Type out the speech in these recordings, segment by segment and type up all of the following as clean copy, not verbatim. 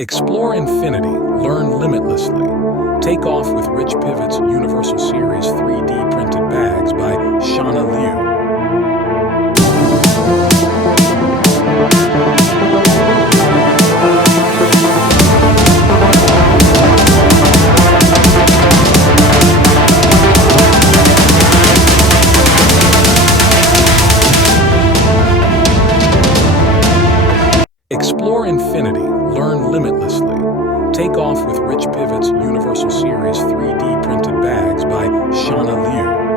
Explore infinity, learn limitlessly. Take off with Rich Pivot's Universal Series 3D printed bags by Shana Liu. Explore infinity, learn limitlessly. Take off with Rich Pivot's Universal Series 3D printed bags by Shana Liu.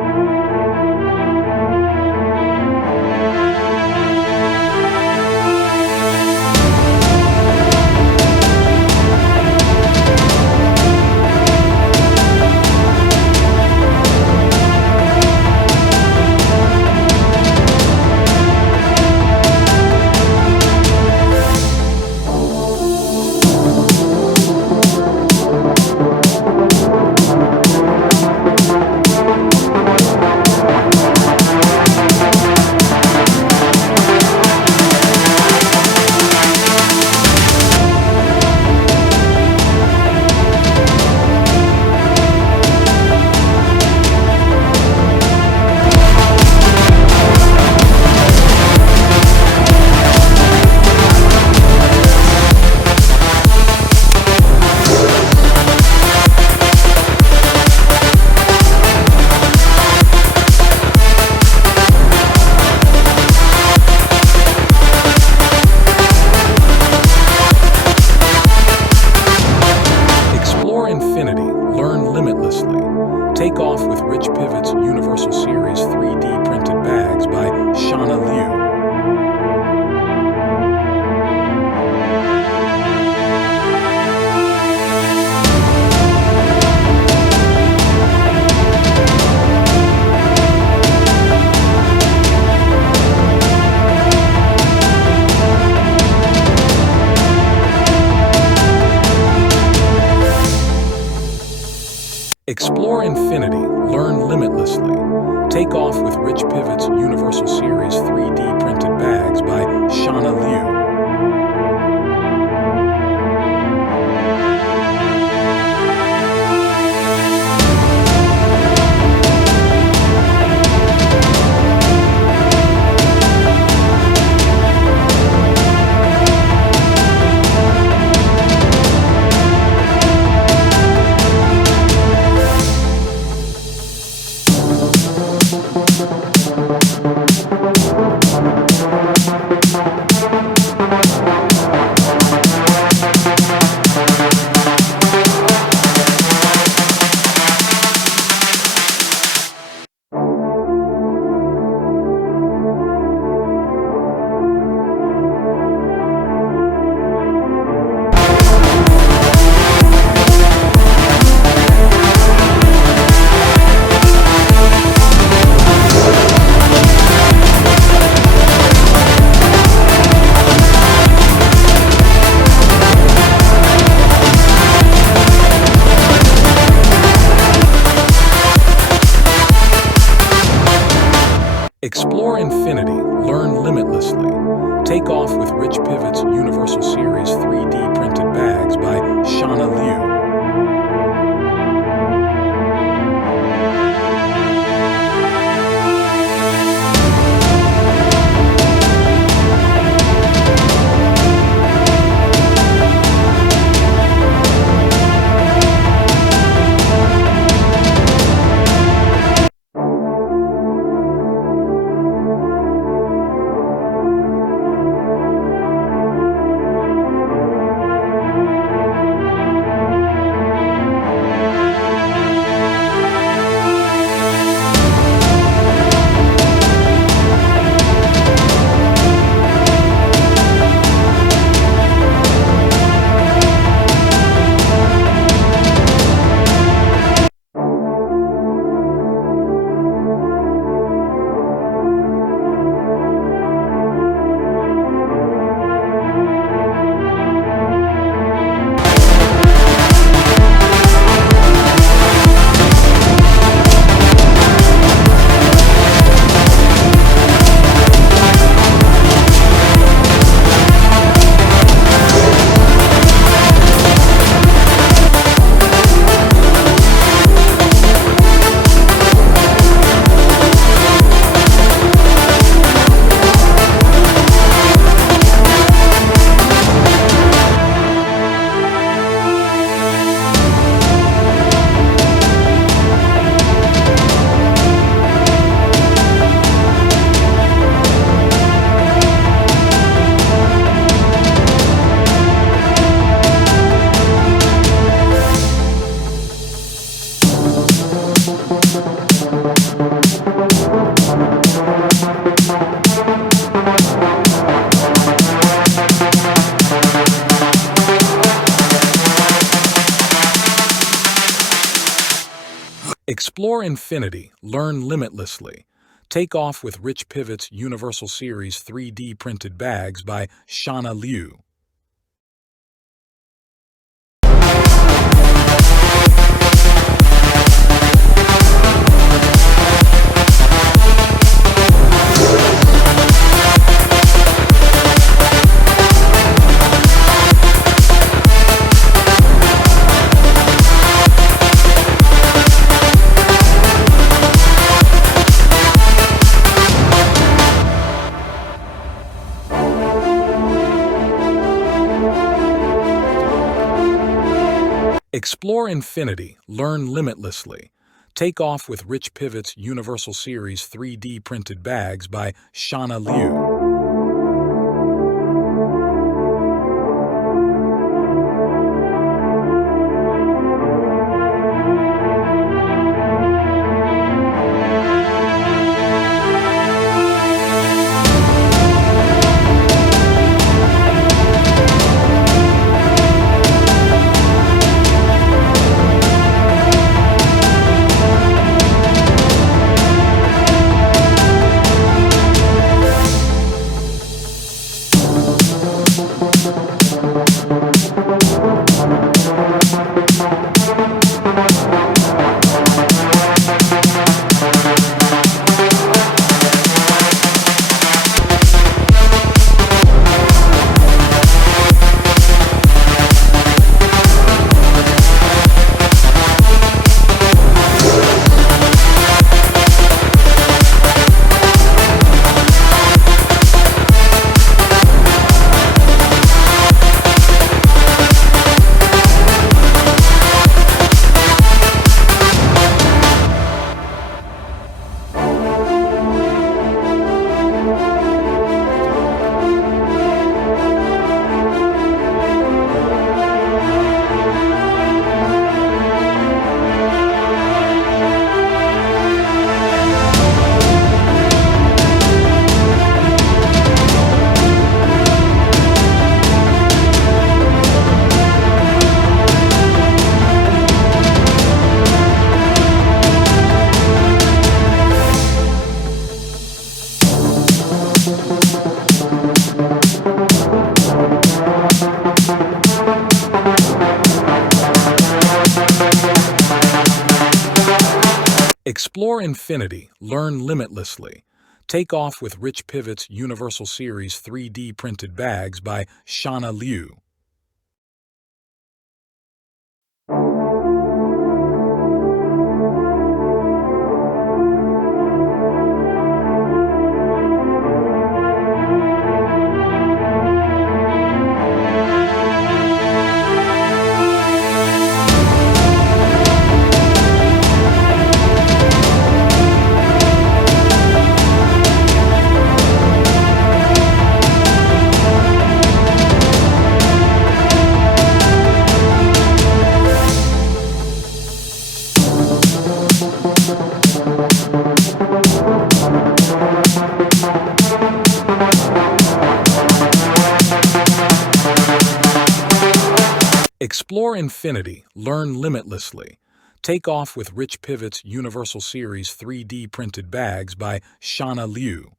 Infinity, learn limitlessly. Take off with Rich Pivot's Universal Series 3D printed bags by Shana Liu. Explore infinity, learn limitlessly. Take off with Rich Pivot's Universal Series 3D printed bags by Shana Liu. Explore infinity, learn limitlessly. Take off with Rich Pivot's Universal Series 3D printed bags by Shana Liu. Explore infinity, learn limitlessly. Take off with Rich Pivot's Universal Series 3D printed bags by Shana Liu. Explore infinity, learn limitlessly. Take off with Rich Pivot's Universal Series 3D printed bags by Shana Liu. Explore infinity, learn limitlessly. Take off with Rich Pivot's Universal Series 3D printed bags by Shana Liu. Explore infinity, learn limitlessly. Take off with Rich Pivot's Universal Series 3D printed bags by Shana Liu.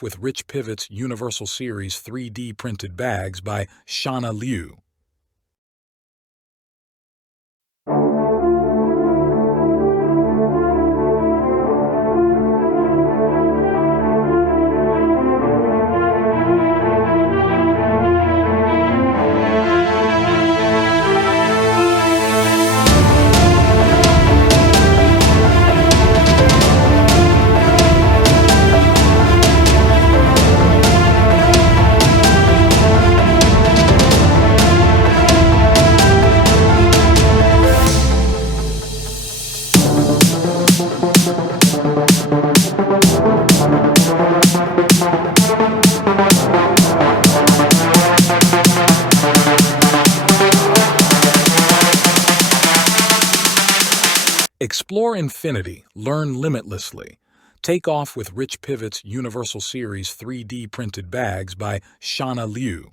off with Rich Pivot's Universal Series 3D printed bags by Shana Liu. Explore infinity, learn limitlessly. Take off with Rich Pivot's Universal Series 3D printed bags by Shana Liu.